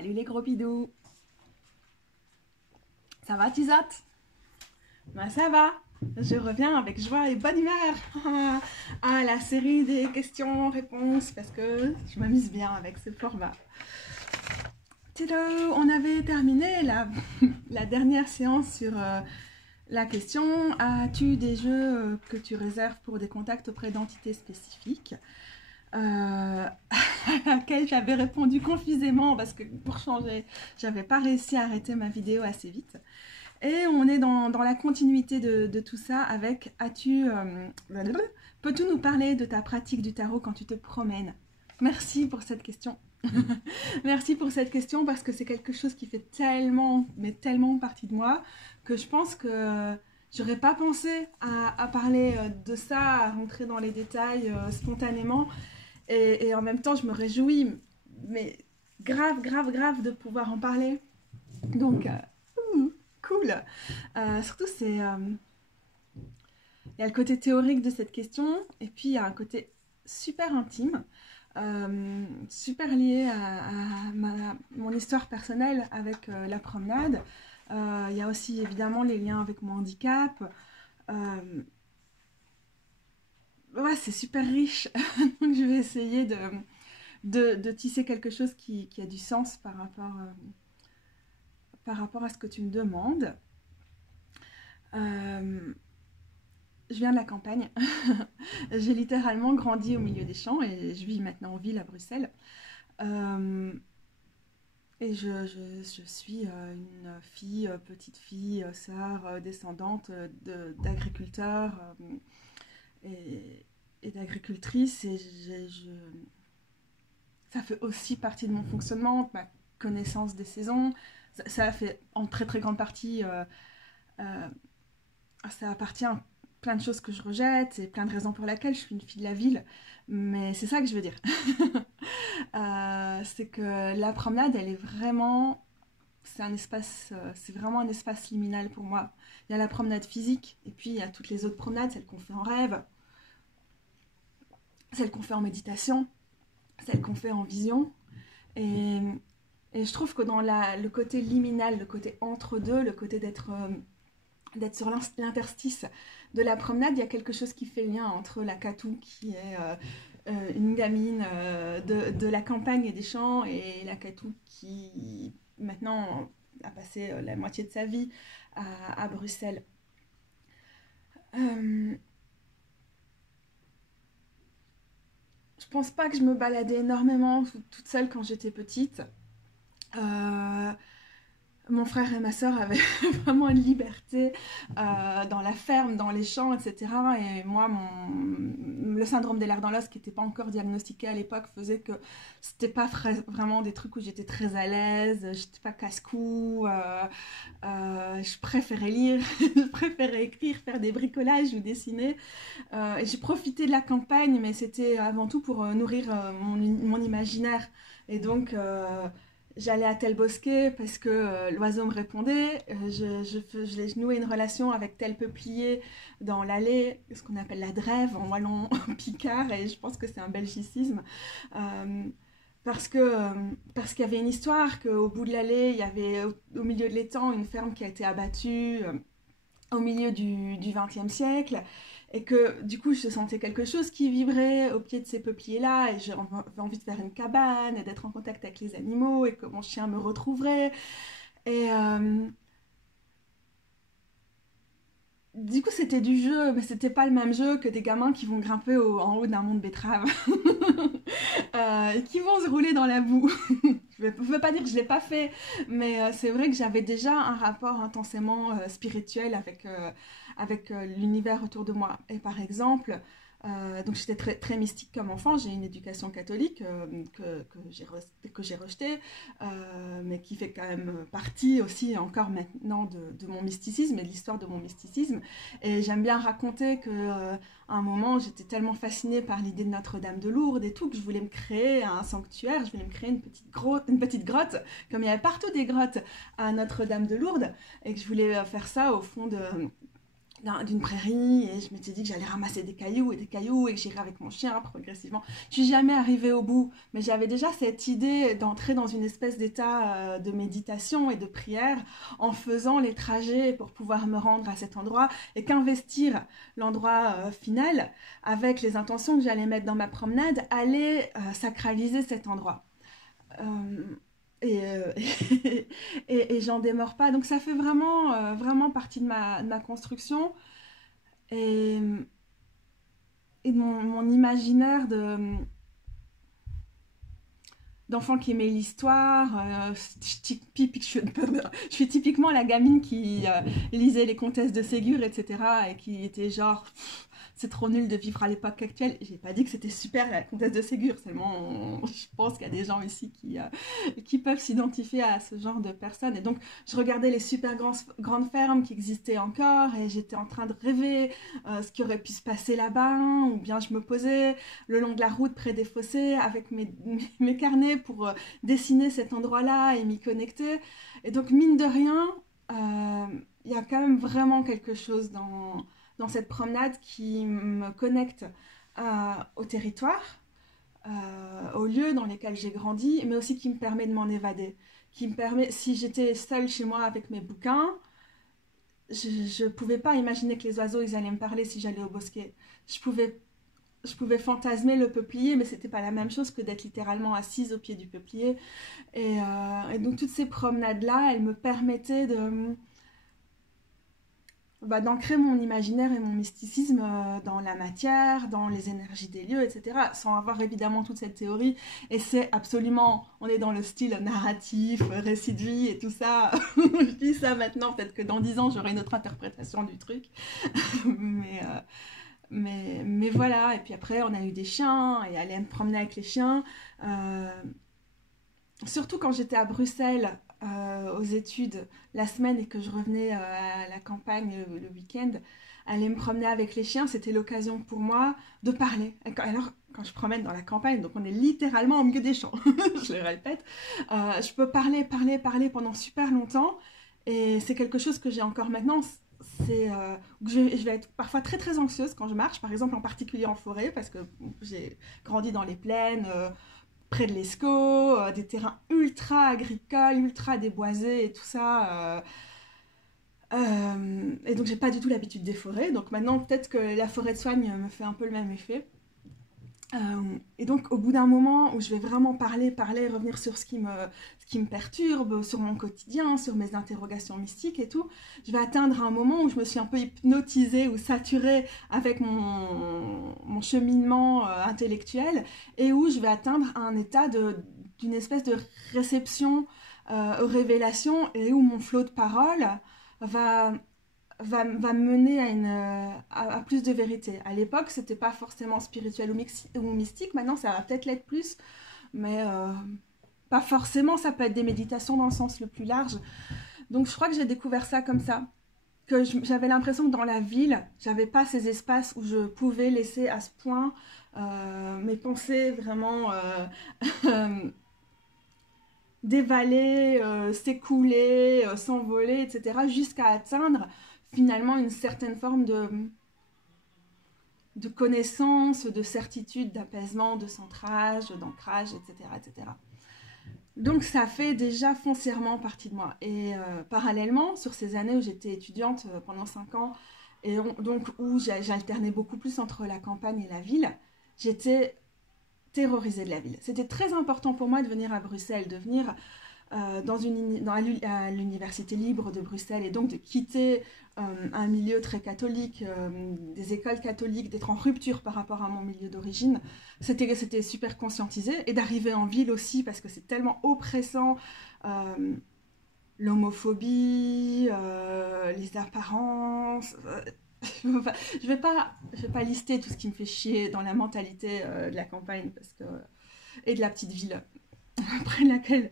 Salut les gros bidous. Ça va Tizotte? Moi ça va. Je reviens avec joie et bonne humeur à la série des questions-réponses parce que je m'amuse bien avec ce format. Tadam, on avait terminé la dernière séance sur la question: as-tu des jeux que tu réserves pour des contacts auprès d'entités spécifiques? À laquelle j'avais répondu confusément parce que pour changer, j'avais pas réussi à arrêter ma vidéo assez vite. Et on est dans la continuité de tout ça avec peux-tu nous parler de ta pratique du tarot quand tu te promènes? Merci pour cette question. Merci pour cette question parce que c'est quelque chose qui fait tellement, mais tellement partie de moi que je pense que j'aurais pas pensé à parler de ça, à rentrer dans les détails spontanément. Et en même temps, je me réjouis, mais grave de pouvoir en parler. Donc, cool. Surtout, il y a le côté théorique de cette question, et puis il y a un côté super intime, super lié à mon histoire personnelle avec la promenade. Il y a aussi évidemment les liens avec mon handicap. Ouais, c'est super riche. Donc je vais essayer de tisser quelque chose qui a du sens par rapport à ce que tu me demandes. Je viens de la campagne. J'ai littéralement grandi au milieu des champs et je vis maintenant en ville à Bruxelles. Et je suis une fille, petite fille, sœur, descendante d'agriculteurs et d'agricultrices. Et ça fait aussi partie de mon fonctionnement, ma connaissance des saisons. Ça fait en très grande partie, ça appartient à plein de choses que je rejette et plein de raisons pour lesquelles je suis une fille de la ville. Mais c'est ça que je veux dire. C'est que la promenade, elle est vraiment... c'est vraiment un espace liminal pour moi. Il y a la promenade physique et puis il y a toutes les autres promenades, celles qu'on fait en rêve, celles qu'on fait en méditation, celles qu'on fait en vision. Et je trouve que dans le côté liminal, le côté entre-deux, le côté d'être sur l'interstice de la promenade, il y a quelque chose qui fait lien entre la Catou, qui est une gamine de la campagne et des champs, et la Catou qui maintenant a passé la moitié de sa vie à Bruxelles. Je pense pas que je me baladais énormément toute seule quand j'étais petite. Mon frère et ma sœur avaient vraiment une liberté dans la ferme, dans les champs, etc. Et moi, le syndrome des lers dans l'os, qui n'était pas encore diagnostiqué à l'époque, faisait que c'était pas vraiment des trucs où j'étais très à l'aise. J'étais pas casse-cou. Je préférais lire, je préférais écrire, faire des bricolages ou dessiner. Et j'ai profité de la campagne, mais c'était avant tout pour nourrir mon imaginaire. Et donc... j'allais à tel bosquet parce que l'oiseau me répondait, je nouais une relation avec tel peuplier dans l'allée, ce qu'on appelle la drève en wallon picard, et je pense que c'est un belgicisme, parce qu'il y avait une histoire qu'au bout de l'allée, il y avait au milieu de l'étang une ferme qui a été abattue au milieu du XXe siècle, et que du coup je sentais quelque chose qui vibrait au pied de ces peupliers-là, et j'avais envie de faire une cabane, et d'être en contact avec les animaux, et que mon chien me retrouverait. Et du coup c'était du jeu, mais c'était pas le même jeu que des gamins qui vont grimper en haut d'un mont de betteraves et qui vont se rouler dans la boue. Je veux pas dire que je l'ai pas fait, mais c'est vrai que j'avais déjà un rapport intensément spirituel avec l'univers autour de moi. Et par exemple, donc j'étais très mystique comme enfant. J'ai une éducation catholique que j'ai rejetée, mais qui fait quand même partie aussi encore maintenant de mon mysticisme et de l'histoire de mon mysticisme. Et j'aime bien raconter que à un moment, j'étais tellement fascinée par l'idée de Notre-Dame de Lourdes et tout, que je voulais me créer un sanctuaire, je voulais me créer une petite grotte, comme il y avait partout des grottes à Notre-Dame de Lourdes, et que je voulais faire ça au fond d'une prairie, et je m'étais dit que j'allais ramasser des cailloux et que j'irais avec mon chien progressivement. Je suis jamais arrivée au bout, mais j'avais déjà cette idée d'entrer dans une espèce d'état de méditation et de prière en faisant les trajets pour pouvoir me rendre à cet endroit, et qu'investir l'endroit final avec les intentions que j'allais mettre dans ma promenade allait sacraliser cet endroit. Euh, et, euh, et j'en démords pas. Donc ça fait vraiment, vraiment partie de ma construction et, et de mon imaginaire d'enfant qui aimait l'histoire. Je suis typiquement la gamine qui lisait les comtesses de Ségur, etc. et qui était genre... c'est trop nul de vivre à l'époque actuelle. J'ai pas dit que c'était super la comtesse de Ségur, seulement je pense qu'il y a des gens ici qui peuvent s'identifier à ce genre de personnes. Et donc je regardais les super grandes fermes qui existaient encore et j'étais en train de rêver ce qui aurait pu se passer là-bas, ou bien je me posais le long de la route près des fossés avec mes carnets pour dessiner cet endroit-là et m'y connecter. Et donc mine de rien, il y a quand même vraiment quelque chose dans cette promenade qui me connecte au territoire, aux lieux dans lesquels j'ai grandi, mais aussi qui me permet de m'en évader. Qui me permet, si j'étais seule chez moi avec mes bouquins, je ne pouvais pas imaginer que les oiseaux ils allaient me parler si j'allais au bosquet. Je pouvais fantasmer le peuplier, mais c'était pas la même chose que d'être littéralement assise au pied du peuplier. Et donc toutes ces promenades-là, elles me permettaient d'ancrer mon imaginaire et mon mysticisme dans la matière, dans les énergies des lieux, etc. Sans avoir évidemment toute cette théorie. Et c'est absolument... on est dans le style narratif, récit de vie et tout ça. Je dis ça maintenant, peut-être que dans 10 ans, j'aurai une autre interprétation du truc. mais, mais voilà. Et puis après, on a eu des chiens et aller me promener avec les chiens. Surtout quand j'étais à Bruxelles aux études la semaine et que je revenais à la campagne le week-end, aller me promener avec les chiens, c'était l'occasion pour moi de parler. Alors, quand je promène dans la campagne, donc on est littéralement au milieu des champs, je le répète, je peux parler pendant super longtemps, et c'est quelque chose que j'ai encore maintenant. Je vais être parfois très très anxieuse quand je marche, par exemple en particulier en forêt, parce que j'ai grandi dans les plaines, près de l'Escaut, des terrains ultra agricoles, ultra déboisés et tout ça. Et donc j'ai pas du tout l'habitude des forêts. Donc maintenant peut-être que la forêt de soigne me fait un peu le même effet. Et donc au bout d'un moment où je vais vraiment parler, revenir sur ce qui me perturbe, sur mon quotidien, sur mes interrogations mystiques et tout, je vais atteindre un moment où je me suis un peu hypnotisée ou saturée avec mon cheminement intellectuel, et où je vais atteindre un état d'une espèce de réception aux révélations, et où mon flot de parole va mener à plus de vérité. À l'époque, c'était pas forcément spirituel ou mystique, maintenant ça va peut-être l'être plus, mais pas forcément, ça peut être des méditations dans le sens le plus large. Donc je crois que j'ai découvert ça comme ça, que j'avais l'impression que dans la ville, j'avais pas ces espaces où je pouvais laisser à ce point mes pensées vraiment dévaler, s'écouler, s'envoler, etc., jusqu'à atteindre finalement une certaine forme de connaissance, de certitude, d'apaisement, de centrage, d'ancrage, etc., etc. Donc ça fait déjà foncièrement partie de moi. Et parallèlement, sur ces années où j'étais étudiante pendant 5 ans, et donc où j'alternais beaucoup plus entre la campagne et la ville, j'étais terrorisée de la ville. C'était très important pour moi de venir à Bruxelles, de venir à l'université libre de Bruxelles, et donc de quitter un milieu très catholique, des écoles catholiques, d'être en rupture par rapport à mon milieu d'origine. C'était super conscientisé, et d'arriver en ville aussi parce que c'est tellement oppressant, l'homophobie, les apparences. Je vais pas lister tout ce qui me fait chier dans la mentalité de la campagne et de la petite ville près de laquelle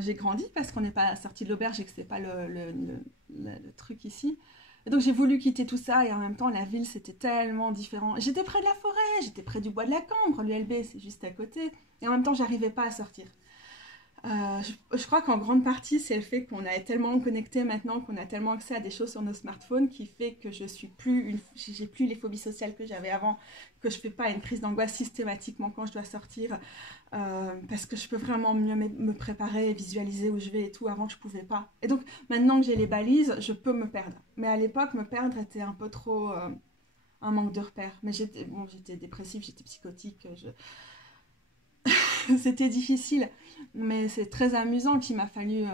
j'ai grandi, parce qu'on n'est pas sorti de l'auberge et que c'est pas le truc ici. Et donc j'ai voulu quitter tout ça, et en même temps la ville c'était tellement différent. J'étais près de la forêt, j'étais près du bois de la Cambre, l'ULB c'est juste à côté, et en même temps j'arrivais pas à sortir. Je crois qu'en grande partie, c'est le fait qu'on est tellement connecté maintenant, qu'on a tellement accès à des choses sur nos smartphones, qui fait que j'ai plus les phobies sociales que j'avais avant, que je fais pas une crise d'angoisse systématiquement quand je dois sortir, parce que je peux vraiment mieux me préparer, visualiser où je vais et tout. Avant, je pouvais pas. Et donc, maintenant que j'ai les balises, je peux me perdre. Mais à l'époque, me perdre était un peu trop un manque de repères. Mais j'étais dépressive, j'étais psychotique, c'était difficile, mais c'est très amusant qu'il m'a fallu...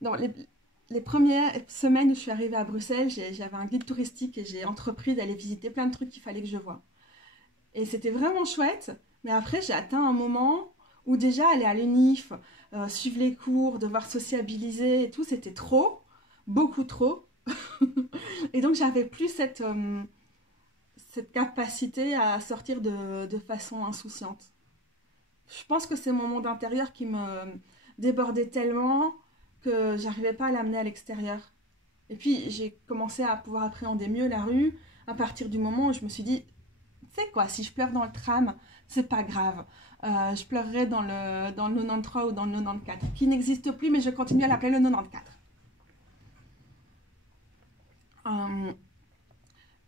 Dans les premières semaines où je suis arrivée à Bruxelles, j'avais un guide touristique et j'ai entrepris d'aller visiter plein de trucs qu'il fallait que je voie. Et c'était vraiment chouette, mais après j'ai atteint un moment où déjà aller à l'UNIF, suivre les cours, devoir sociabiliser et tout, c'était trop, beaucoup trop. Et donc j'avais plus cette capacité à sortir de façon insouciante. Je pense que c'est mon monde intérieur qui me débordait tellement que j'arrivais pas à l'amener à l'extérieur. Et puis j'ai commencé à pouvoir appréhender mieux la rue à partir du moment où je me suis dit, tu sais quoi, si je pleure dans le tram, c'est pas grave. Je pleurerai dans le 93 ou dans le 94, qui n'existe plus, mais je continue à l'appeler le 94.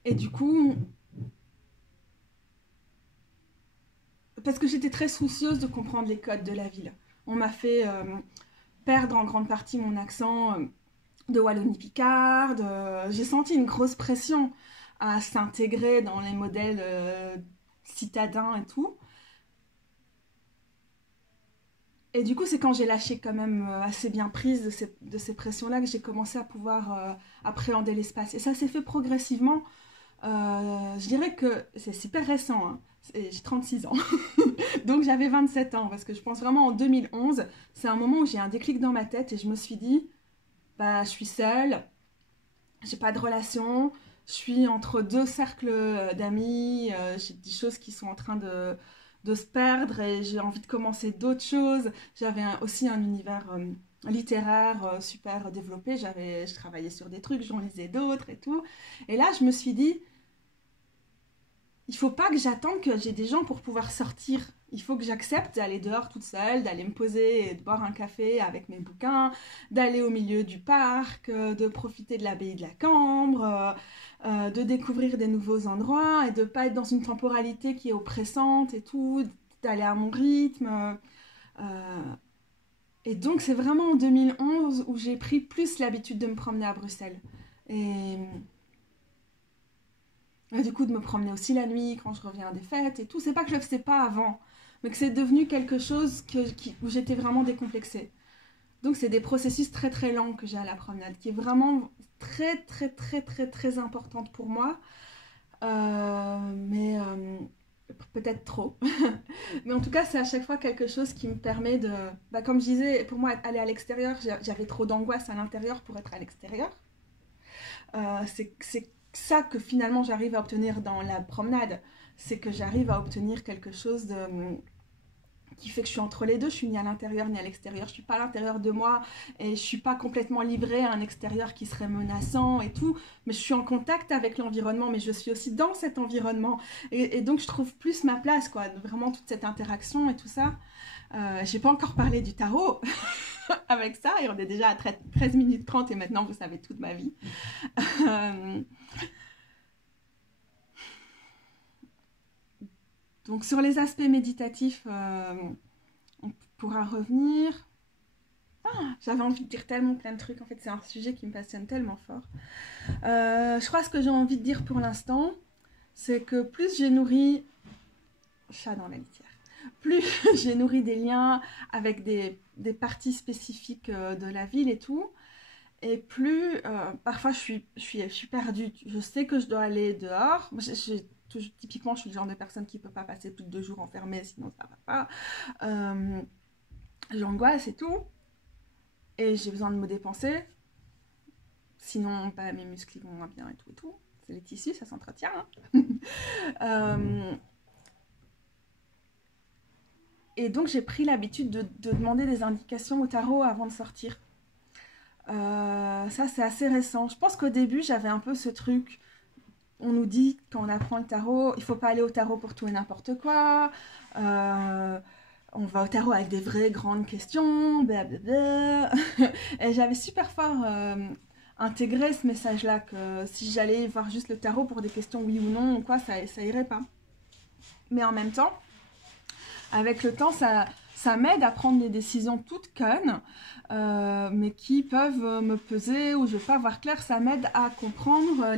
Et du coup, parce que j'étais très soucieuse de comprendre les codes de la ville. On m'a fait perdre en grande partie mon accent de Wallonie-Picarde. J'ai senti une grosse pression à s'intégrer dans les modèles citadins et tout. Et du coup, c'est quand j'ai lâché quand même assez bien prise de ces pressions-là que j'ai commencé à pouvoir appréhender l'espace. Et ça s'est fait progressivement. Je dirais que c'est super récent, hein. J'ai 36 ans. Donc j'avais 27 ans, parce que je pense vraiment en 2011, c'est un moment où j'ai un déclic dans ma tête et je me suis dit, bah je suis seule, j'ai pas de relation, je suis entre deux cercles d'amis, j'ai des choses qui sont en train de se perdre et j'ai envie de commencer d'autres choses. J'avais aussi un univers littéraire super développé, je travaillais sur des trucs, j'en lisais d'autres et tout. Et là je me suis dit, il faut pas que j'attende que j'ai des gens pour pouvoir sortir. Il faut que j'accepte d'aller dehors toute seule, d'aller me poser et de boire un café avec mes bouquins, d'aller au milieu du parc, de profiter de l'abbaye de la Cambre, de découvrir des nouveaux endroits et de pas être dans une temporalité qui est oppressante et tout, d'aller à mon rythme. Et donc c'est vraiment en 2011 où j'ai pris plus l'habitude de me promener à Bruxelles. Et du coup, de me promener aussi la nuit quand je reviens des fêtes et tout. C'est pas que je le faisais pas avant, mais que c'est devenu quelque chose où j'étais vraiment décomplexée. Donc, c'est des processus très très lents que j'ai à la promenade, qui est vraiment très très très très très importante pour moi. Mais peut-être trop. Mais en tout cas, c'est à chaque fois quelque chose qui me permet de... Bah, comme je disais, pour moi, aller à l'extérieur, j'avais trop d'angoisse à l'intérieur pour être à l'extérieur. C'est ça que finalement j'arrive à obtenir dans la promenade, c'est que j'arrive à obtenir quelque chose qui fait que je suis entre les deux, je suis ni à l'intérieur ni à l'extérieur, je suis pas à l'intérieur de moi et je suis pas complètement livrée à un extérieur qui serait menaçant et tout, mais je suis en contact avec l'environnement, mais je suis aussi dans cet environnement et donc je trouve plus ma place, quoi, vraiment toute cette interaction et tout ça. J'ai pas encore parlé du tarot avec ça et on est déjà à 13 minutes 30 et maintenant vous savez toute ma vie. Donc sur les aspects méditatifs, on pourra revenir. J'avais envie de dire tellement plein de trucs, en fait c'est un sujet qui me passionne tellement fort. Je crois que ce que j'ai envie de dire pour l'instant, c'est que plus j'ai nourri... Chat dans la litière. Plus j'ai nourri des liens avec des parties spécifiques de la ville et tout, et plus parfois je suis perdue. Je sais que je dois aller dehors. Typiquement, je suis le genre de personne qui ne peut pas passer plus de 2 jours enfermée, sinon ça ne va pas. J'angoisse et tout. Et j'ai besoin de me dépenser. Sinon, bah, mes muscles ils vont moins bien et tout et tout. C'est les tissus, ça s'entretient. Hein. Et donc, j'ai pris l'habitude de demander des indications au tarot avant de sortir. Ça, c'est assez récent. Je pense qu'au début, j'avais un peu ce truc... On nous dit, quand on apprend le tarot, il ne faut pas aller au tarot pour tout et n'importe quoi. on va au tarot avec des vraies grandes questions, blablabla. Et j'avais super fort intégré ce message-là, que si j'allais voir juste le tarot pour des questions oui ou non, ou quoi, ça irait pas. Mais en même temps, avec le temps, ça m'aide à prendre des décisions toutes connes, mais qui peuvent me peser ou je ne vais pas voir clair. Ça m'aide à comprendre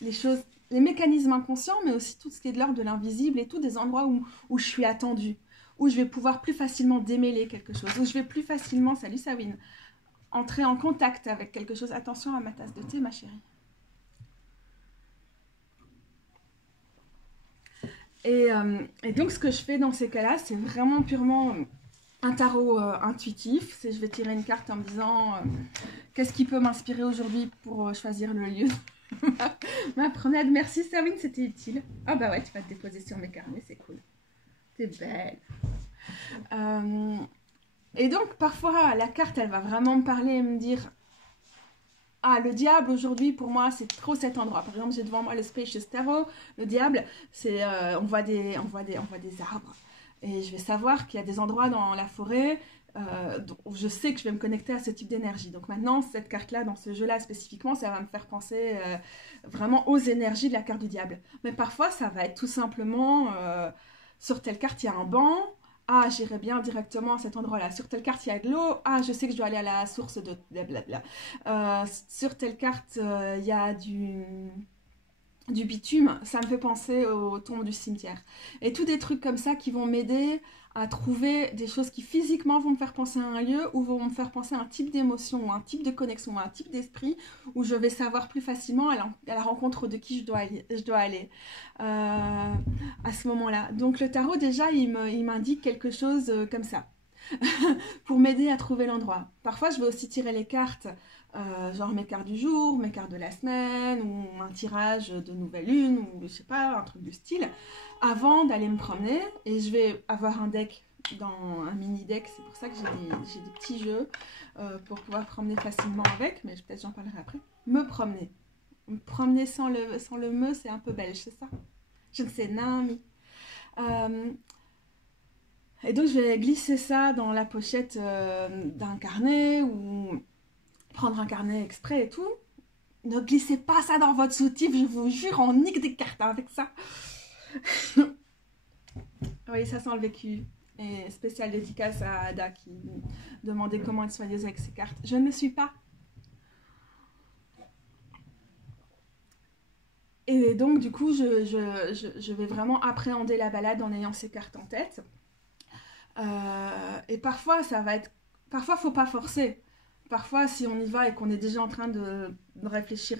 les choses, les mécanismes inconscients, mais aussi tout ce qui est de l'ordre de l'invisible et tout des endroits où je suis attendue, où je vais pouvoir plus facilement démêler quelque chose, où je vais plus facilement, salut Sawin, entrer en contact avec quelque chose. Attention à ma tasse de thé, ma chérie. Et donc, ce que je fais dans ces cas-là, c'est vraiment purement un tarot intuitif. Je vais tirer une carte en me disant qu'est-ce qui peut m'inspirer aujourd'hui pour choisir le lieu ma promenade. Merci, Sawin, c'était utile. Ah bah ouais, tu vas te déposer sur mes carnets, c'est cool. T'es belle. Et donc, parfois, la carte, elle va vraiment me parler et me dire ah, le diable, aujourd'hui, pour moi, c'est trop cet endroit. Par exemple, j'ai devant moi le Spacious Tarot. Le diable, c'est on voit des arbres. Et je vais savoir qu'il y a des endroits dans la forêt où je sais que je vais me connecter à ce type d'énergie. Donc maintenant, cette carte-là, dans ce jeu-là spécifiquement, ça va me faire penser vraiment aux énergies de la carte du diable. Mais parfois, ça va être tout simplement, sur telle carte, il y a un banc. Ah, j'irai bien directement à cet endroit-là. Sur telle carte, il y a de l'eau. Ah, je sais que je dois aller à la source de blablabla. Sur telle carte, il y a du bitume. Ça me fait penser aux tombes du cimetière. Et tous des trucs comme ça qui vont m'aider à trouver des choses qui physiquement vont me faire penser à un lieu ou vont me faire penser à un type d'émotion ou un type de connexion ou un type d'esprit où je vais savoir plus facilement à la rencontre de qui je dois aller à ce moment-là. Donc le tarot, déjà, il m'indique quelque chose comme ça pour m'aider à trouver l'endroit. Parfois, je vais aussi tirer les cartes, genre mes cartes du jour, mes cartes de la semaine, ou un tirage de nouvelle lune, ou je sais pas, un truc du style, avant d'aller me promener. Et je vais avoir un deck, un mini deck, c'est pour ça que j'ai des petits jeux pour pouvoir promener facilement avec, mais peut-être j'en parlerai après. Me promener sans le me, c'est un peu belge, c'est ça? Je ne sais, Naomi. Et donc je vais glisser ça dans la pochette d'un carnet ou prendre un carnet exprès et tout. Ne glissez pas ça dans votre soutif, je vous jure, on nique des cartes avec ça. Oui, ça sent le vécu. Et spécial dédicace à Ada qui demandait comment être soigneuse avec ses cartes. Je ne le suis pas. Et donc du coup, je vais vraiment appréhender la balade en ayant ces cartes en tête. Et parfois, parfois, faut pas forcer. Parfois, si on y va et qu'on est déjà en train de réfléchir,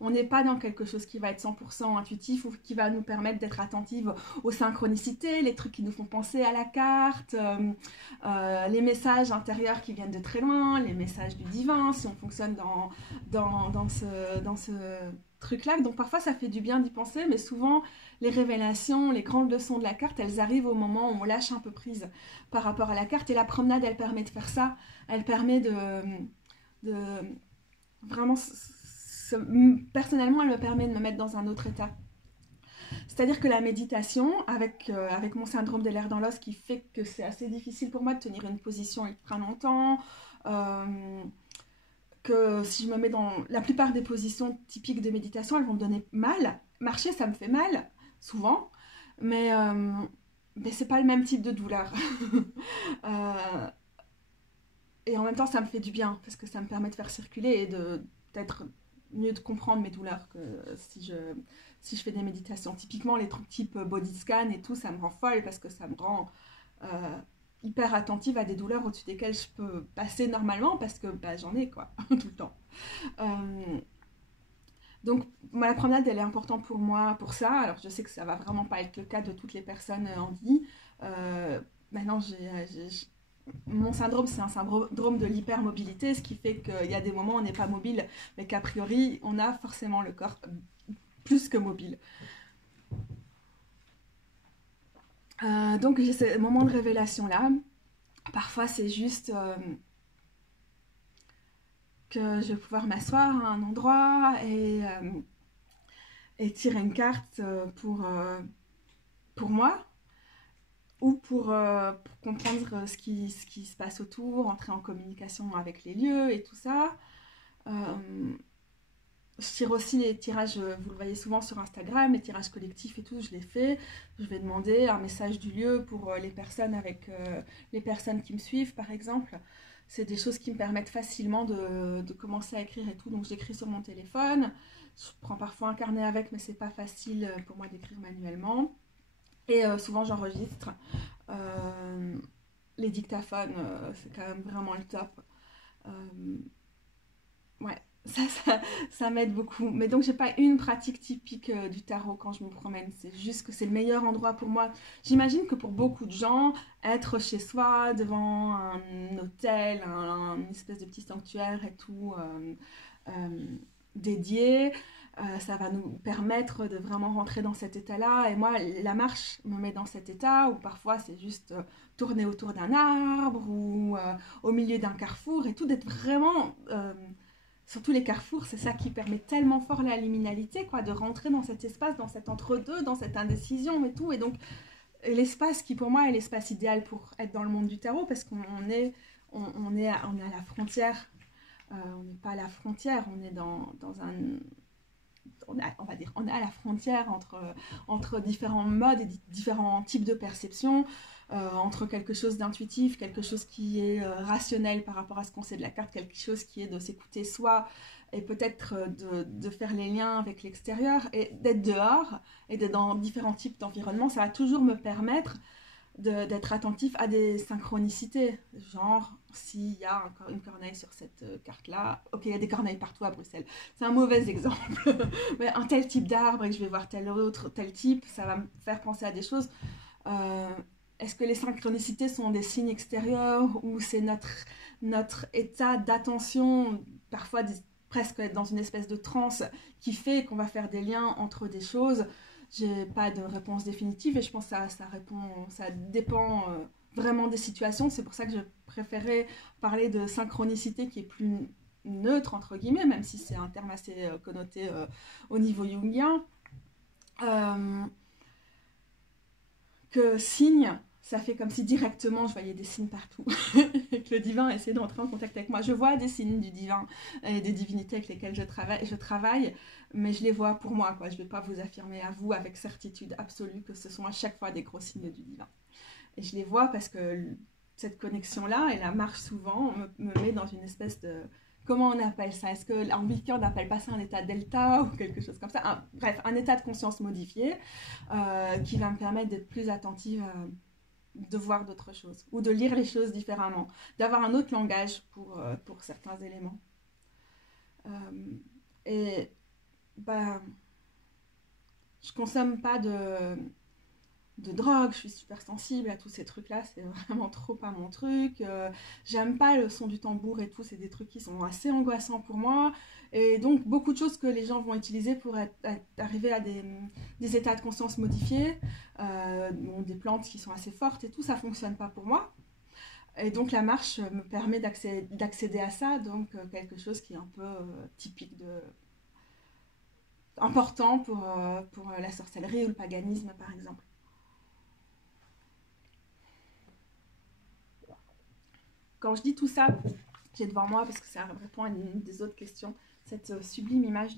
on n'est pas dans quelque chose qui va être 100% intuitif ou qui va nous permettre d'être attentive aux synchronicités, les trucs qui nous font penser à la carte, les messages intérieurs qui viennent de très loin, les messages du divin, si on fonctionne dans ce truc-là. Donc parfois, ça fait du bien d'y penser, mais souvent, les révélations, les grandes leçons de la carte, elles arrivent au moment où on lâche un peu prise par rapport à la carte. Et la promenade, elle permet de faire ça. Elle permet de vraiment... Personnellement, elle me permet de me mettre dans un autre état. C'est-à-dire que la méditation, avec mon syndrome de l'air dans l'os, qui fait que c'est assez difficile pour moi de tenir une position ultra longtemps, que si je me mets dans la plupart des positions typiques de méditation, elles vont me donner mal. Marcher, ça me fait mal, souvent, mais c'est pas le même type de douleur. Et en même temps, ça me fait du bien, parce que ça me permet de faire circuler et peut-être mieux de comprendre mes douleurs que si je fais des méditations. Typiquement, les trucs type body scan et tout, ça me rend folle, parce que ça me rend hyper attentive à des douleurs au-dessus desquelles je peux passer normalement, parce que j'en ai, quoi, tout le temps. Donc, la promenade, elle est importante pour moi pour ça. Alors, je sais que ça va vraiment pas être le cas de toutes les personnes en vie. Maintenant, mon syndrome, c'est un syndrome de l'hypermobilité, ce qui fait qu'il y a des moments où on n'est pas mobile, mais qu'a priori, on a forcément le corps plus que mobile. Donc, j'ai ce moment de révélation-là. Parfois, c'est juste... que je vais pouvoir m'asseoir à un endroit et tirer une carte pour moi. ou pour comprendre ce qui se passe autour, entrer en communication avec les lieux et tout ça. Je tire aussi les tirages, vous le voyez souvent sur Instagram, les tirages collectifs et tout, je les fais. Je vais demander un message du lieu pour les personnes qui me suivent, par exemple. C'est des choses qui me permettent facilement de commencer à écrire et tout. Donc j'écris sur mon téléphone. Je prends parfois un carnet avec, mais c'est pas facile pour moi d'écrire manuellement. Et souvent j'enregistre. Les dictaphones, c'est quand même vraiment le top. Ouais. Ça m'aide beaucoup. Mais donc, j'ai pas une pratique typique du tarot quand je me promène. C'est juste que c'est le meilleur endroit pour moi. J'imagine que pour beaucoup de gens, être chez soi, devant un hôtel, une espèce de petit sanctuaire et tout, dédié, ça va nous permettre de vraiment rentrer dans cet état-là. Et moi, la marche me met dans cet état où parfois c'est juste tourner autour d'un arbre ou au milieu d'un carrefour et tout, d'être vraiment... surtout les carrefours, c'est ça qui permet tellement fort la liminalité, quoi, de rentrer dans cet espace, dans cet entre-deux, dans cette indécision et tout. Et donc, l'espace qui, pour moi, est l'espace idéal pour être dans le monde du tarot, parce qu'on est à la frontière. On n'est pas à la frontière, on est dans un... on va dire, on est à la frontière entre différents modes et différents types de perceptions, entre quelque chose d'intuitif, quelque chose qui est rationnel par rapport à ce qu'on sait de la carte, quelque chose qui est de s'écouter soi et peut-être de faire les liens avec l'extérieur et d'être dehors et d'être dans différents types d'environnements. Ça va toujours me permettre d'être attentif à des synchronicités, genre s'il y a encore une corneille sur cette carte-là, ok, il y a des corneilles partout à Bruxelles, c'est un mauvais exemple, mais un tel type d'arbre et que je vais voir tel autre, tel type, ça va me faire penser à des choses. Est-ce que les synchronicités sont des signes extérieurs ou c'est notre état d'attention, parfois presque être dans une espèce de transe qui fait qu'on va faire des liens entre des choses? J'ai pas de réponse définitive et je pense que ça dépend vraiment des situations. C'est pour ça que je préférais parler de synchronicité qui est plus neutre, entre guillemets, même si c'est un terme assez connoté au niveau jungien. Que signe, ça fait comme si directement je voyais des signes partout et que le divin essayait d'entrer en contact avec moi. Je vois des signes du divin et des divinités avec lesquelles je travaille, mais je les vois pour moi, quoi. Je ne vais pas vous affirmer à vous avec certitude absolue que ce sont à chaque fois des gros signes du divin. Et je les vois parce que cette connexion-là, et la marche souvent, me met dans une espèce de... Comment on appelle ça? Est-ce qu'en Wicca, on n'appelle pas ça un état delta ou quelque chose comme ça? Bref, un état de conscience modifié qui va me permettre d'être plus attentive, de voir d'autres choses ou de lire les choses différemment, d'avoir un autre langage pour certains éléments. Et je consomme pas de drogue, je suis super sensible à tous ces trucs-là, c'est vraiment trop pas mon truc. J'aime pas le son du tambour et tout, c'est des trucs qui sont assez angoissants pour moi. Et donc, beaucoup de choses que les gens vont utiliser pour arriver à des états de conscience modifiés, des plantes qui sont assez fortes et tout, ça fonctionne pas pour moi. Et donc, la marche me permet d'accéder à ça, donc quelque chose qui est un peu typique important pour la sorcellerie ou le paganisme, par exemple. Quand je dis tout ça, j'ai devant moi, parce que ça répond à une des autres questions, cette sublime image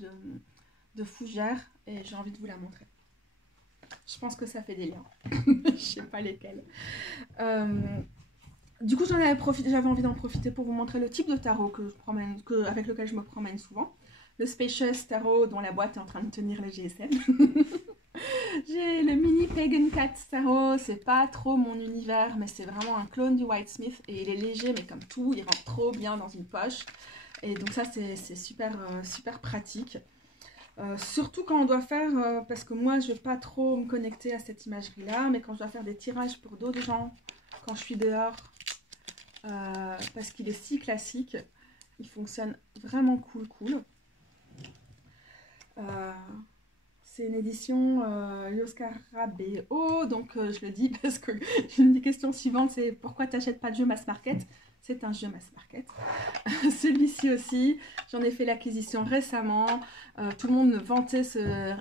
de fougère, et j'ai envie de vous la montrer. Je pense que ça fait des liens. Je sais pas lesquels. Du coup, j'avais envie d'en profiter pour vous montrer le type de tarot avec lequel je me promène souvent. Le Spacious Tarot, dont la boîte est en train de tenir le GSM. J'ai le mini Pagan Cat Tarot, c'est pas trop mon univers, mais c'est vraiment un clone du Whitesmith et il est léger, mais comme tout, il rentre trop bien dans une poche. Et donc ça, c'est super, super pratique. Surtout quand on doit faire, parce que moi, je vais pas trop me connecter à cette imagerie-là, mais quand je dois faire des tirages pour d'autres gens, quand je suis dehors, parce qu'il est si classique, il fonctionne vraiment cool. C'est une édition Lo Scarabeo, donc je le dis parce que une des questions suivantes c'est pourquoi tu n'achètes pas de jeu mass market? C'est un jeu mass market. Celui-ci aussi, j'en ai fait l'acquisition récemment. Tout le monde me vantait ce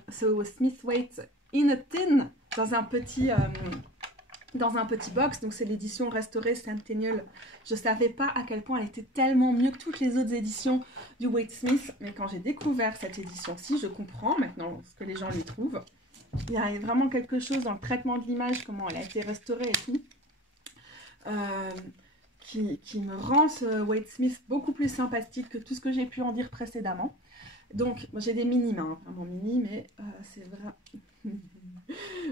Smith Waite in a tin dans un petit dans un petit box, donc c'est l'édition restaurée Centennial. Je savais pas à quel point elle était tellement mieux que toutes les autres éditions du Wade Smith, mais quand j'ai découvert cette édition-ci, je comprends maintenant ce que les gens lui trouvent. Il y a vraiment quelque chose dans le traitement de l'image, comment elle a été restaurée et tout, qui me rend ce Wade Smith beaucoup plus sympathique que tout ce que j'ai pu en dire précédemment. Donc, j'ai des mini-mains, vraiment mini, mais c'est vrai...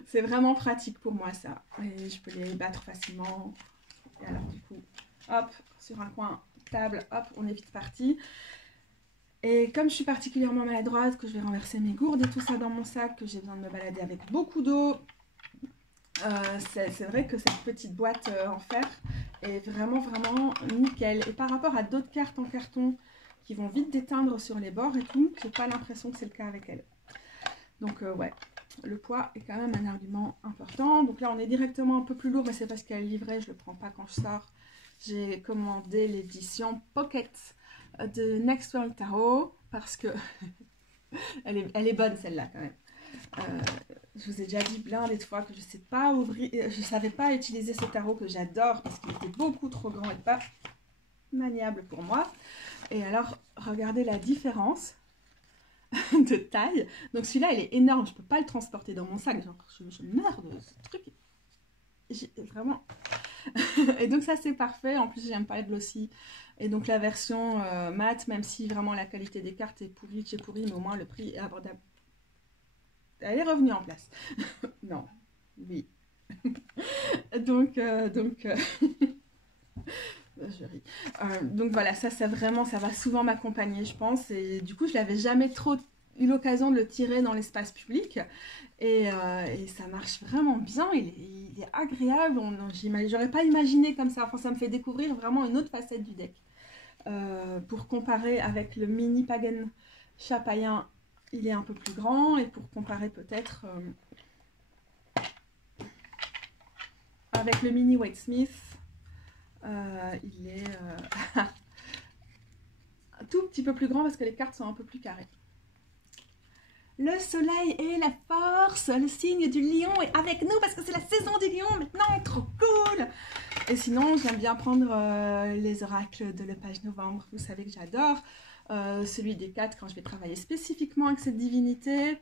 c'est vraiment pratique pour moi ça. Et je peux les battre facilement. Et alors du coup, hop, sur un coin table, hop, on est vite parti. Et comme je suis particulièrement maladroite, que je vais renverser mes gourdes et tout ça dans mon sac, que j'ai besoin de me balader avec beaucoup d'eau, c'est vrai que cette petite boîte en fer est vraiment nickel. Et par rapport à d'autres cartes en carton qui vont vite déteindre sur les bords et tout, j'ai pas l'impression que c'est le cas avec elle. Donc ouais, le poids est quand même un argument important. Donc là on est directement un peu plus lourd, mais c'est parce qu'elle est livrée, je le prends pas quand je sors. J'ai commandé l'édition Pocket de Next World Tarot parce que elle est bonne celle-là quand même. Je vous ai déjà dit plein de fois que je sais pas ouvrir, je savais pas utiliser ce tarot que j'adore parce qu'il était beaucoup trop grand et pas maniable pour moi. Et alors regardez la différence de taille. Donc celui-là il est énorme, je peux pas le transporter dans mon sac, genre je meurs de ce truc. Vraiment. Et donc ça c'est parfait, en plus j'aime pas les glossy. Et donc la version mat, même si vraiment la qualité des cartes est pourrie, chez pourri, mais au moins le prix est abordable. Elle est revenue en place. Non, oui. donc je ris. Donc voilà, ça vraiment, ça va souvent m'accompagner, je pense. Et du coup, je n'avais jamais trop eu l'occasion de le tirer dans l'espace public. Et ça marche vraiment bien. Il est agréable. J'aurais pas imaginé comme ça. Enfin, ça me fait découvrir vraiment une autre facette du deck. Pour comparer avec le mini Pagan Chapayen, il est un peu plus grand. Et pour comparer peut-être avec le mini Wade Smith, il est un tout petit peu plus grand parce que les cartes sont un peu plus carrées. Le soleil et la force, le signe du lion est avec nous parce que c'est la saison du lion maintenant, trop cool. Et sinon, j'aime bien prendre les oracles de Lepage Novembre, vous savez que j'adore. Celui des 4 quand je vais travailler spécifiquement avec cette divinité.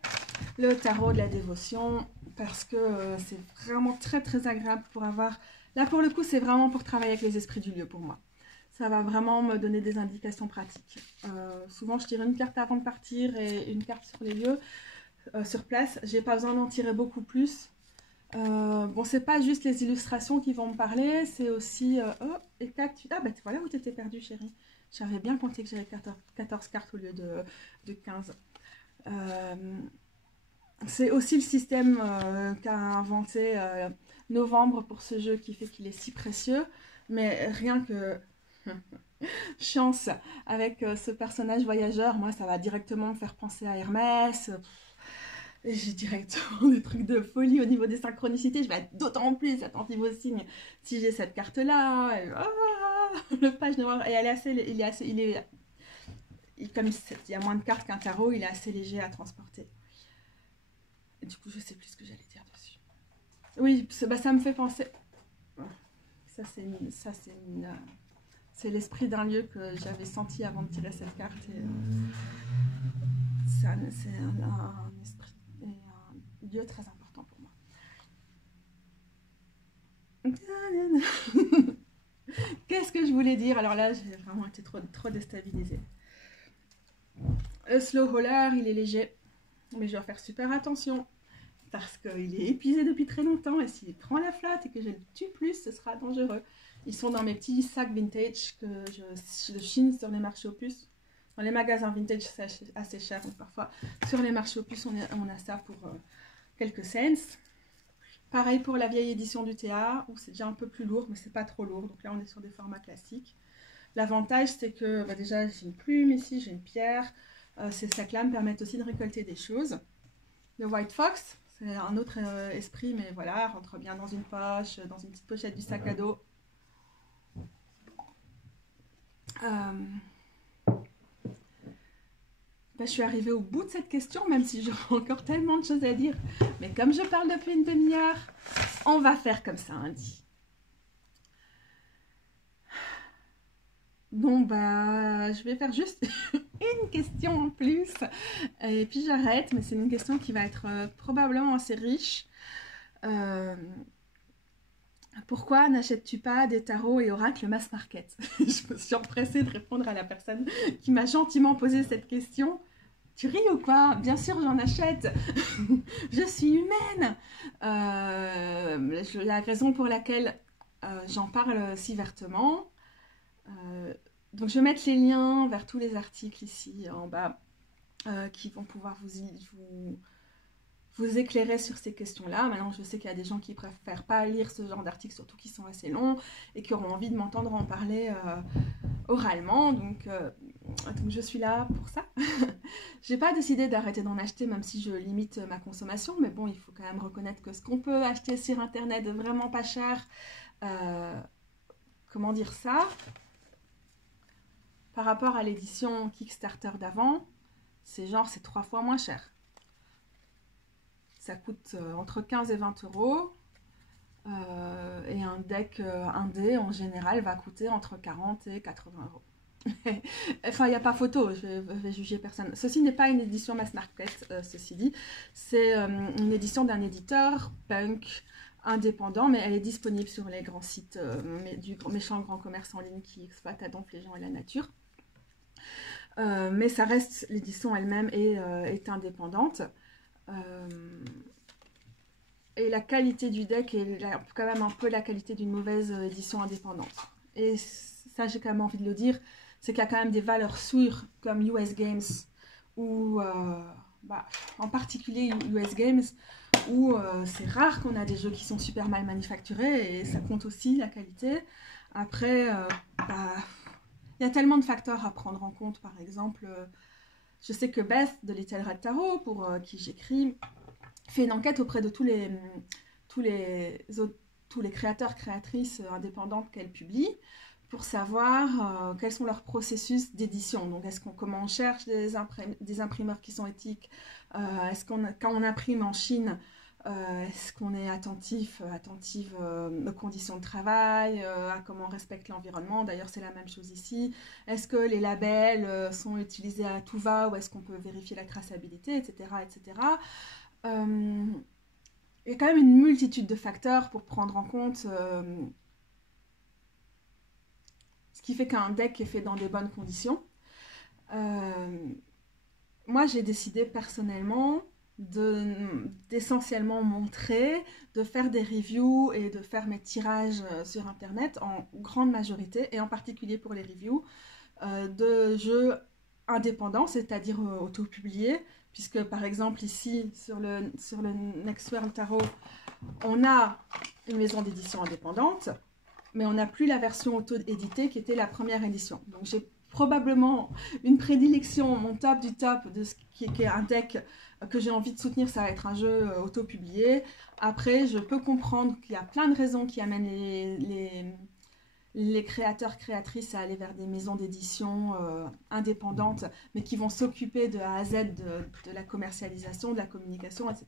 Le tarot de la dévotion parce que c'est vraiment très agréable pour avoir... Là, pour le coup, c'est vraiment pour travailler avec les esprits du lieu pour moi. Ça va vraiment me donner des indications pratiques. Souvent, je tire une carte avant de partir et une carte sur les lieux, sur place. J'ai pas besoin d'en tirer beaucoup plus. Bon, c'est pas juste les illustrations qui vont me parler, c'est aussi... oh, et 4, ah, bah voilà où tu étais perdue, chérie. J'avais bien compté que j'avais 14 cartes au lieu de 15. C'est aussi le système qu'a inventé Novembre pour ce jeu qui fait qu'il est si précieux. Mais rien que... chance avec ce personnage voyageur, moi ça va directement me faire penser à Hermès. Et j'ai directement des trucs de folie au niveau des synchronicités. Je vais être d'autant plus attentive aux signes si j'ai cette carte là. Le page noir, et elle est assez, comme il y a moins de cartes qu'un tarot, il est assez léger à transporter. Et du coup je sais plus ce que j'allais dire dessus. Oui, bah, ça me fait penser. Ça c'est l'esprit d'un lieu que j'avais senti avant de tirer cette carte. C'est un esprit et un lieu très important pour moi. Qu'est-ce que je voulais dire? Alors là, j'ai vraiment été trop déstabilisée. Le slow roller, il est léger, mais je dois faire super attention parce qu'il est épuisé depuis très longtemps et s'il prend la flotte et que je le tue plus, ce sera dangereux. Ils sont dans mes petits sacs vintage que je chine sur les marchés aux puces. Dans les magasins vintage, c'est assez cher, donc parfois sur les marchés aux puces, on a ça pour quelques cents. Pareil pour la vieille édition du TA, où c'est déjà un peu plus lourd, mais c'est pas trop lourd. Donc là, on est sur des formats classiques. L'avantage, c'est que bah déjà, j'ai une plume ici, j'ai une pierre. Ces sacs-là me permettent aussi de récolter des choses. Le White Fox, c'est un autre esprit, mais voilà, rentre bien dans une poche, dans une petite pochette du sac à dos. Je suis arrivée au bout de cette question, même si j'aurais encore tellement de choses à dire. Mais comme je parle depuis une demi-heure, On va faire comme ça, Andy. Bon, bah, je vais faire juste une question en plus. Et puis j'arrête, mais c'est une question qui va être probablement assez riche. Pourquoi n'achètes-tu pas des tarots et oracles mass market? Je me suis empressée de répondre à la personne qui m'a gentiment posé cette question. Tu ris ou quoi? Bien sûr, j'en achète. Je suis humaine. La raison pour laquelle j'en parle si vertement. Donc, je vais mettre les liens vers tous les articles ici en bas qui vont pouvoir vous éclairer sur ces questions-là. Maintenant, je sais qu'il y a des gens qui préfèrent pas lire ce genre d'articles, surtout qui sont assez longs et qui auront envie de m'entendre en parler oralement. Donc, je suis là pour ça. J'ai pas décidé d'arrêter d'en acheter, même si je limite ma consommation. Mais bon, il faut quand même reconnaître que ce qu'on peut acheter sur Internet de vraiment pas cher, comment dire ça, par rapport à l'édition Kickstarter d'avant, c'est 3 fois moins cher. Ça coûte entre 15 et 20 euros. Et un deck indé, en général, va coûter entre 40 et 80 euros. Enfin, il n'y a pas photo, je vais juger personne. Ceci n'est pas une édition mass market, ceci dit. C'est une édition d'un éditeur punk indépendant, mais elle est disponible sur les grands sites du méchant grand commerce en ligne qui exploite à donc les gens et la nature. Mais ça reste, l'édition elle-même est indépendante. Et la qualité du deck est quand même un peu la qualité d'une mauvaise édition indépendante. Et ça, j'ai quand même envie de le dire, c'est qu'il y a quand même des valeurs sûres comme US Games, ou en particulier US Games, où c'est rare qu'on a des jeux qui sont super mal manufacturés, et ça compte aussi la qualité. Après, il y a tellement de facteurs à prendre en compte. Par exemple, je sais que Beth de Little Red Tarot, pour qui j'écris, fait une enquête auprès de tous les créateurs, créatrices indépendantes qu'elle publie, pour savoir quels sont leurs processus d'édition. Donc, comment on cherche des imprimeurs qui sont éthiques, quand on imprime en Chine, est-ce qu'on est attentive aux conditions de travail, à comment on respecte l'environnement. D'ailleurs, c'est la même chose ici. Est-ce que les labels sont utilisés à tout va, ou est-ce qu'on peut vérifier la traçabilité, etc., etc. Il y a quand même une multitude de facteurs pour prendre en compte, ce qui fait qu'un deck est fait dans des bonnes conditions. Moi, j'ai décidé personnellement d'essentiellement montrer, de faire des reviews et de faire mes tirages sur Internet en grande majorité, et en particulier pour les reviews, de jeux indépendants, c'est-à-dire auto-publiés, puisque par exemple ici, sur le Next World Tarot, on a une maison d'édition indépendante, mais on n'a plus la version auto-éditée qui était la première édition. Donc j'ai probablement une prédilection, mon top du top de ce qui est un deck que j'ai envie de soutenir, ça va être un jeu auto-publié. Après, je peux comprendre qu'il y a plein de raisons qui amènent les créateurs, créatrices à aller vers des maisons d'édition indépendantes, mais qui vont s'occuper de A à Z de la commercialisation, de la communication, etc.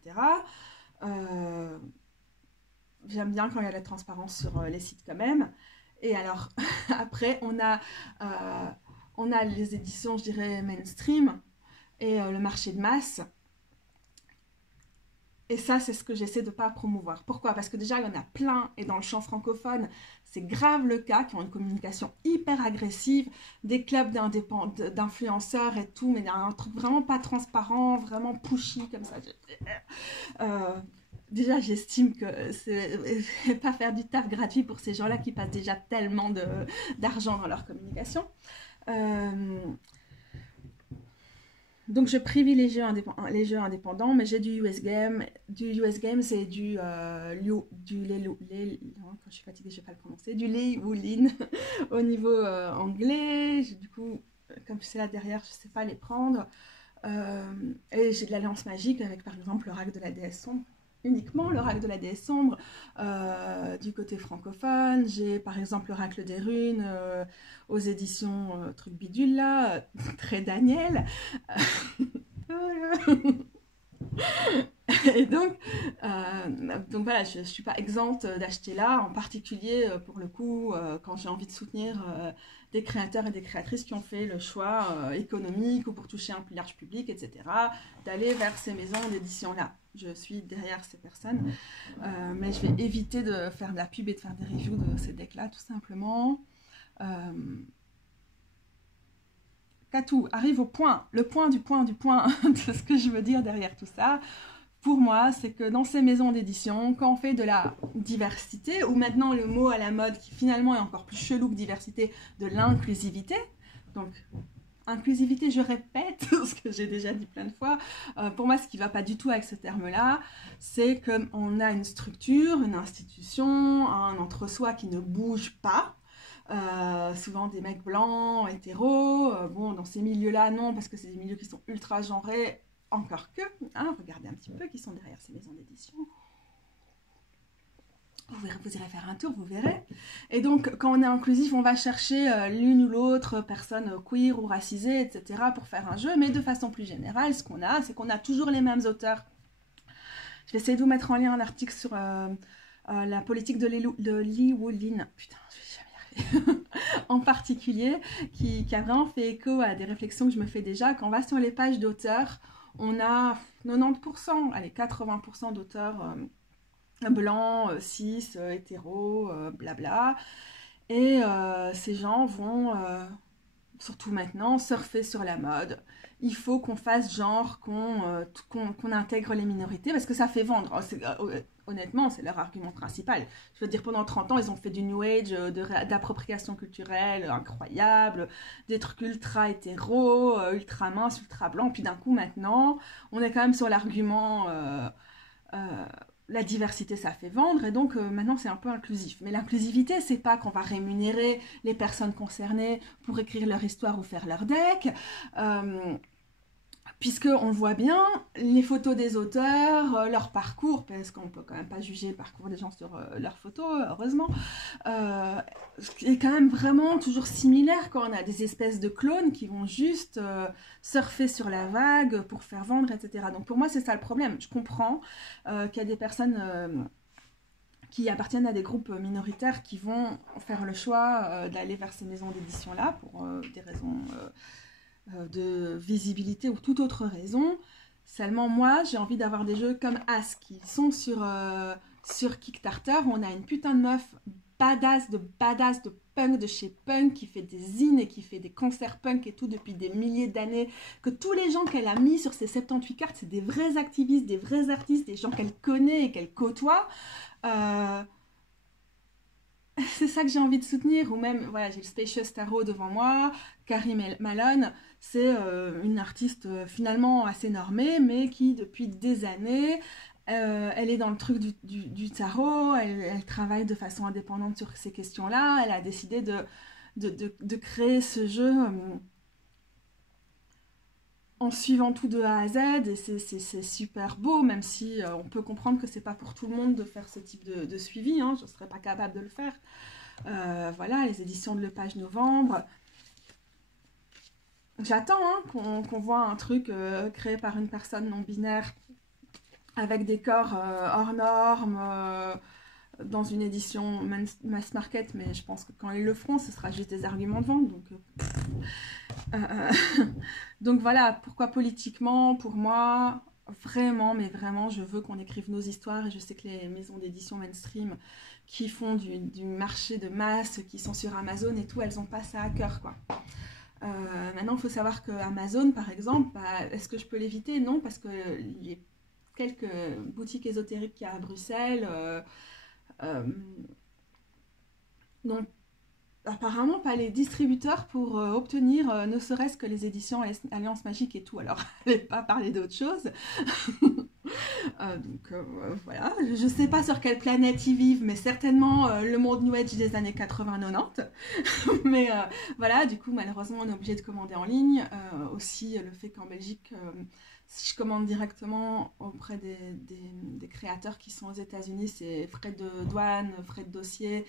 J'aime bien quand il y a de la transparence sur les sites quand même. Et alors, après, on a les éditions, je dirais, mainstream et le marché de masse. Et ça, c'est ce que j'essaie de ne pas promouvoir. Pourquoi? Parce que déjà, il y en a plein, et dans le champ francophone, c'est grave le cas, qui ont une communication hyper agressive, des clubs d'influenceurs et tout, mais un truc vraiment pas transparent, vraiment pushy, comme ça. Déjà, j'estime que c'est pas faire du taf gratuit pour ces gens-là qui passent déjà tellement d'argent dans leur communication. Donc je privilégie les jeux indépendants, mais j'ai du US Games et quand je suis fatiguée, je ne vais pas le prononcer, du Lee Wulin au niveau anglais. Du coup, comme c'est là derrière, je ne sais pas les prendre. Et j'ai de l'Alliance Magique avec par exemple l'Oracle de la déesse sombre. Uniquement l'Oracle de la déesse sombre du côté francophone. J'ai par exemple l'Oracle des runes aux éditions truc bidule là, très Daniel. Et donc voilà, je ne suis pas exempte d'acheter là, en particulier pour le coup, quand j'ai envie de soutenir des créateurs et des créatrices qui ont fait le choix économique ou pour toucher un plus large public, etc., d'aller vers ces maisons d'édition-là. Je suis derrière ces personnes, mais je vais éviter de faire de la pub et de faire des reviews de ces decks-là, tout simplement. Katou arrive au point, le point du point du point de ce que je veux dire derrière tout ça. Pour moi, c'est que dans ces maisons d'édition, quand on fait de la diversité, ou maintenant le mot à la mode qui finalement est encore plus chelou que diversité, de l'inclusivité, donc inclusivité, je répète ce que j'ai déjà dit plein de fois, pour moi ce qui ne va pas du tout avec ce terme-là, c'est qu'on a une structure, une institution, un entre-soi qui ne bouge pas, souvent des mecs blancs, hétéros, bon dans ces milieux-là non, parce que c'est des milieux qui sont ultra genrés, encore que, hein, regardez un petit peu qui sont derrière ces maisons d'édition. Vous irez faire un tour, vous verrez. Et donc, quand on est inclusif, on va chercher l'une ou l'autre personne queer ou racisée, etc. pour faire un jeu. Mais de façon plus générale, ce qu'on a, c'est qu'on a toujours les mêmes auteurs. Je vais essayer de vous mettre en lien un article sur la politique de Li Wulin. Putain, je vais jamais y arriver. En particulier, qui a vraiment fait écho à des réflexions que je me fais déjà. Quand on va sur les pages d'auteurs, on a 90%, allez 80% d'auteurs blancs, cis, hétéros, blabla. Et ces gens vont, surtout maintenant, surfer sur la mode. Il faut qu'on fasse genre, qu'on intègre les minorités, parce que ça fait vendre. Honnêtement, c'est leur argument principal. Je veux dire, pendant 30 ans, ils ont fait du New Age, d'appropriation culturelle incroyable, des trucs ultra hétéros, ultra minces, ultra blancs. Puis d'un coup, maintenant, on est quand même sur l'argument la diversité, ça fait vendre. Et donc, maintenant, c'est un peu inclusif. Mais l'inclusivité, c'est pas qu'on va rémunérer les personnes concernées pour écrire leur histoire ou faire leur deck. Puisqu'on le voit bien, les photos des auteurs, leur parcours, parce qu'on ne peut quand même pas juger le parcours des gens sur leurs photos, heureusement, est quand même vraiment toujours similaire quand on a des espèces de clones qui vont juste surfer sur la vague pour faire vendre, etc. Donc pour moi, c'est ça le problème. Je comprends qu'il y a des personnes qui appartiennent à des groupes minoritaires qui vont faire le choix d'aller vers ces maisons d'édition-là pour des raisons de visibilité ou toute autre raison. Seulement moi, j'ai envie d'avoir des jeux comme As qui sont sur Kickstarter. On a une putain de meuf badass de punk de chez Punk qui fait des zines et qui fait des concerts punk et tout depuis des milliers d'années, que tous les gens qu'elle a mis sur ses 78 cartes, c'est des vrais activistes, des vrais artistes, des gens qu'elle connaît et qu'elle côtoie. C'est ça que j'ai envie de soutenir. Ou même, voilà, j'ai le Spacious Tarot devant moi, Carrie Malone, c'est une artiste finalement assez normée, mais qui depuis des années, elle est dans le truc du tarot, elle travaille de façon indépendante sur ces questions-là, elle a décidé de créer ce jeu en suivant tout de A à Z, et c'est super beau, même si on peut comprendre que c'est pas pour tout le monde de faire ce type de suivi, hein, je ne serais pas capable de le faire. Voilà, les éditions de Le Page Novembre. J'attends qu'on voit un truc créé par une personne non binaire avec des corps hors normes, dans une édition mass market, mais je pense que quand ils le feront, ce sera juste des arguments de vente. Donc voilà, pourquoi politiquement, pour moi, vraiment, mais vraiment, je veux qu'on écrive nos histoires, et je sais que les maisons d'édition mainstream qui font du marché de masse, qui sont sur Amazon et tout, elles n'ont pas ça à cœur, quoi. Maintenant, il faut savoir que Amazon, par exemple, est-ce que je peux l'éviter? Non, parce que les quelques boutiques ésotériques qu'il y a à Bruxelles n'ont apparemment pas les distributeurs pour obtenir ne serait-ce que les éditions Alliance Magique et tout. Alors, je ne vais pas parler d'autre chose. Voilà, je ne sais pas sur quelle planète ils vivent, mais certainement le monde New Age des années 80-90. Mais voilà, du coup, malheureusement, on est obligé de commander en ligne. Aussi, le fait qu'en Belgique, Si je commande directement auprès des créateurs qui sont aux États-Unis, c'est frais de douane, frais de dossier,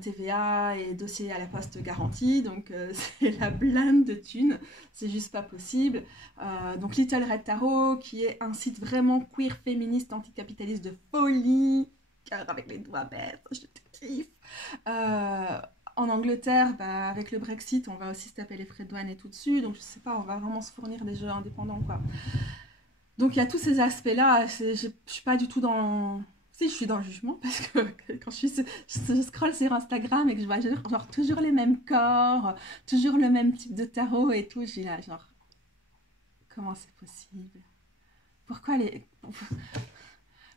TVA et dossier à la poste garantie. Donc c'est la blinde de thunes, c'est juste pas possible. Donc Little Red Tarot, qui est un site vraiment queer, féministe, anticapitaliste de folie, cœur avec les doigts bêtes, je te kiffe. En Angleterre, bah, avec le Brexit, on va aussi se taper les frais de douane et tout dessus. Donc je sais pas, on va vraiment se fournir des jeux indépendants, quoi. Donc il y a tous ces aspects-là. Je suis pas du tout dans... Si, je suis dans le jugement parce que quand je scrolle sur Instagram et que je vois genre toujours les mêmes corps, toujours le même type de tarot et tout, j'ai là genre... Comment c'est possible? Pourquoi les...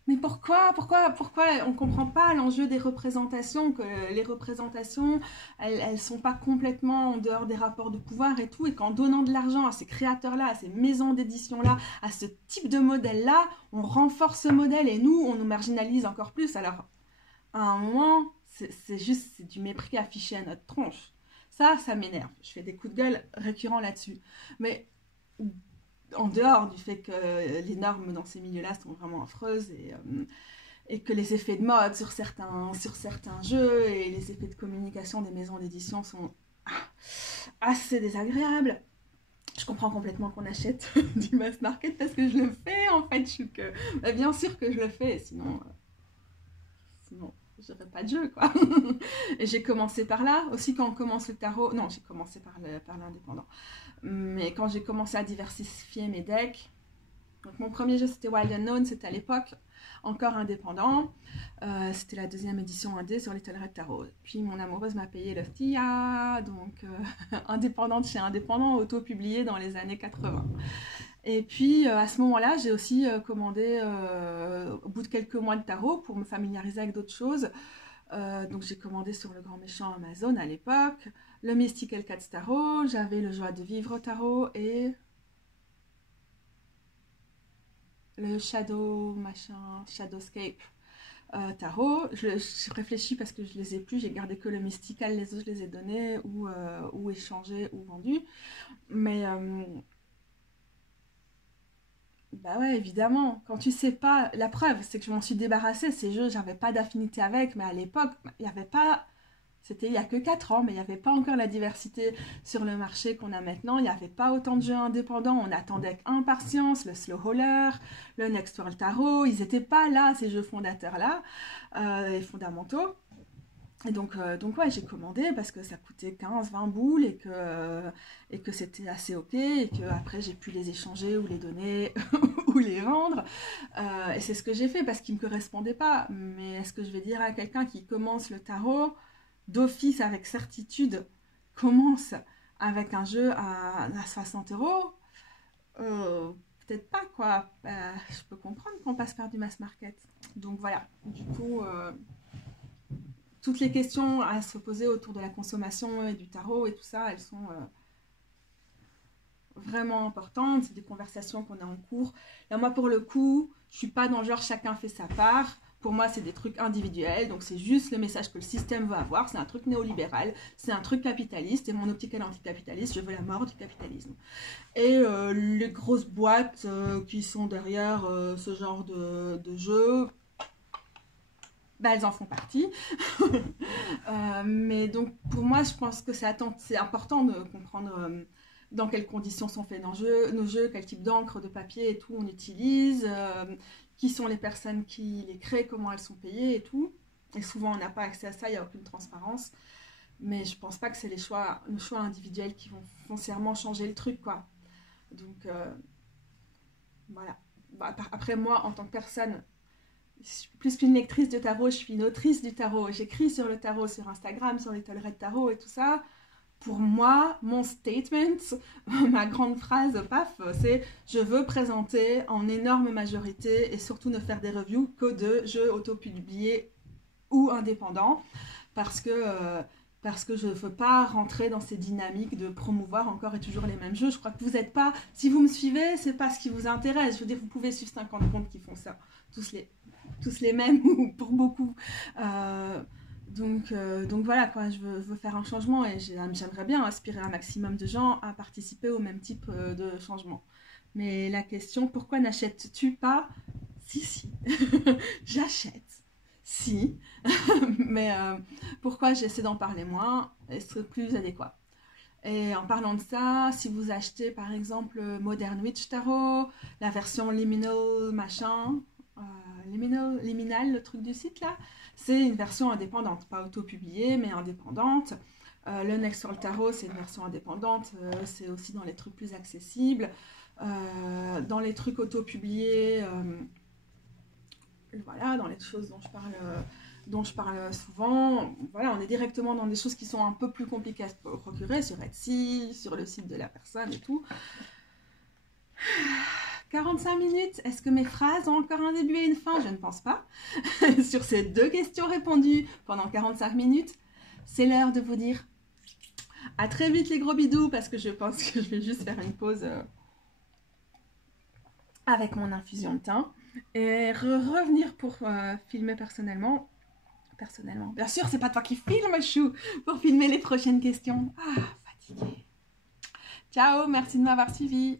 Mais pourquoi on ne comprend pas l'enjeu des représentations, que les représentations, elles ne sont pas complètement en dehors des rapports de pouvoir et tout, et qu'en donnant de l'argent à ces créateurs-là, à ces maisons d'édition-là, à ce type de modèle-là, on renforce ce modèle et nous, on nous marginalise encore plus. Alors, à un moment, c'est du mépris affiché à notre tronche. Ça m'énerve. Je fais des coups de gueule récurrents là-dessus. Mais... en dehors du fait que les normes dans ces milieux-là sont vraiment affreuses et que les effets de mode sur certains jeux et les effets de communication des maisons d'édition sont assez désagréables. Je comprends complètement qu'on achète du mass market parce que je le fais en fait. Bien sûr que je le fais, sinon j'aurais pas de jeu, quoi. Et j'ai commencé par là. Aussi, quand on commence le tarot... Non, j'ai commencé par l'indépendant. Mais quand j'ai commencé à diversifier mes decks... Donc, mon premier jeu, c'était Wild Unknown. C'était à l'époque encore indépendant. C'était la deuxième édition indé sur Little Red Tarot. Puis, mon amoureuse m'a payé le TIA. Donc, indépendante chez indépendant, auto-publié dans les années 80. Et puis, à ce moment-là, j'ai aussi commandé, au bout de quelques mois de tarot, pour me familiariser avec d'autres choses. Donc, j'ai commandé sur le grand méchant Amazon à l'époque, le Mystical Cats Tarot, j'avais le Joie de Vivre Tarot et le Shadowscape Tarot. Je réfléchis parce que je les ai plus, j'ai gardé que le Mystical, les autres je les ai donnés ou échangés ou vendus. Mais... bah ouais, évidemment. Quand tu sais pas, la preuve, c'est que je m'en suis débarrassée. Ces jeux, j'avais pas d'affinité avec, mais à l'époque, il y avait pas. C'était il y a que 4 ans, mais il n'y avait pas encore la diversité sur le marché qu'on a maintenant. Il n'y avait pas autant de jeux indépendants. On attendait qu'Impatience, le Slow Roller, le Next World Tarot. Ils n'étaient pas là, ces jeux fondateurs-là, et fondamentaux. Et donc ouais, j'ai commandé parce que ça coûtait 15-20 boules et que c'était assez ok et que après j'ai pu les échanger ou les donner ou les vendre. Et c'est ce que j'ai fait parce qu'ils ne me correspondaient pas. Mais est-ce que je vais dire à quelqu'un qui commence le tarot d'office avec certitude, commence avec un jeu à 60 euros? Peut-être pas, quoi. Je peux comprendre qu'on passe par du mass market. Donc voilà, du coup... toutes les questions à se poser autour de la consommation et du tarot et tout ça, elles sont vraiment importantes. C'est des conversations qu'on a en cours. Là, moi, pour le coup, je suis pas dans le genre chacun fait sa part. Pour moi, c'est des trucs individuels. Donc, c'est juste le message que le système veut avoir. C'est un truc néolibéral. C'est un truc capitaliste. Et mon optique est anticapitaliste. Je veux la mort du capitalisme. Et les grosses boîtes qui sont derrière ce genre de jeu... bah, elles en font partie. Mais donc, pour moi, je pense que c'est important de comprendre dans quelles conditions sont faits nos jeux, quel type d'encre, de papier et tout on utilise, qui sont les personnes qui les créent, comment elles sont payées et tout. Et souvent, on n'a pas accès à ça, il n'y a aucune transparence. Mais je pense pas que c'est nos choix individuels qui vont foncièrement changer le truc, quoi. Donc, voilà. Bah, après, moi, en tant que personne... plus qu'une lectrice de tarot, je suis une autrice du tarot. J'écris sur le tarot, sur Instagram, sur Little Red Tarot et tout ça. Pour moi, mon statement, ma grande phrase, paf, c'est « Je veux présenter en énorme majorité et surtout ne faire des reviews que de jeux auto-publiés ou indépendants. » Parce que je ne veux pas rentrer dans ces dynamiques de promouvoir encore et toujours les mêmes jeux. Je crois que vous n'êtes pas... Si vous me suivez, c'est pas ce qui vous intéresse. Je veux dire, vous pouvez suivre 50 comptes qui font ça. Tous les mêmes ou pour beaucoup. Donc voilà, quoi, je veux faire un changement et j'aimerais bien inspirer un maximum de gens à participer au même type de changement. Mais la question, pourquoi n'achètes-tu pas? Si, j'achète, si, mais pourquoi j'essaie d'en parler moins et c'est plus adéquat. Et en parlant de ça, si vous achetez par exemple Modern Witch Tarot, la version Liminal machin, Liminal, le truc du site là, c'est une version indépendante, pas auto-publiée, mais indépendante. Le Next World Tarot, c'est une version indépendante, c'est aussi dans les trucs plus accessibles. Dans les trucs auto-publiés, voilà, dans les choses dont je parle souvent, voilà, on est directement dans des choses qui sont un peu plus compliquées à se procurer, sur Etsy, sur le site de la personne et tout. 45 minutes, est-ce que mes phrases ont encore un début et une fin? Je ne pense pas. Sur ces 2 questions répondues pendant 45 minutes, c'est l'heure de vous dire à très vite les gros bidous, parce que je pense que je vais juste faire une pause avec mon infusion de thym et revenir pour filmer personnellement. Bien sûr, c'est pas toi qui filmes, chou, pour filmer les prochaines questions. Ah, fatiguée. Ciao, merci de m'avoir suivi.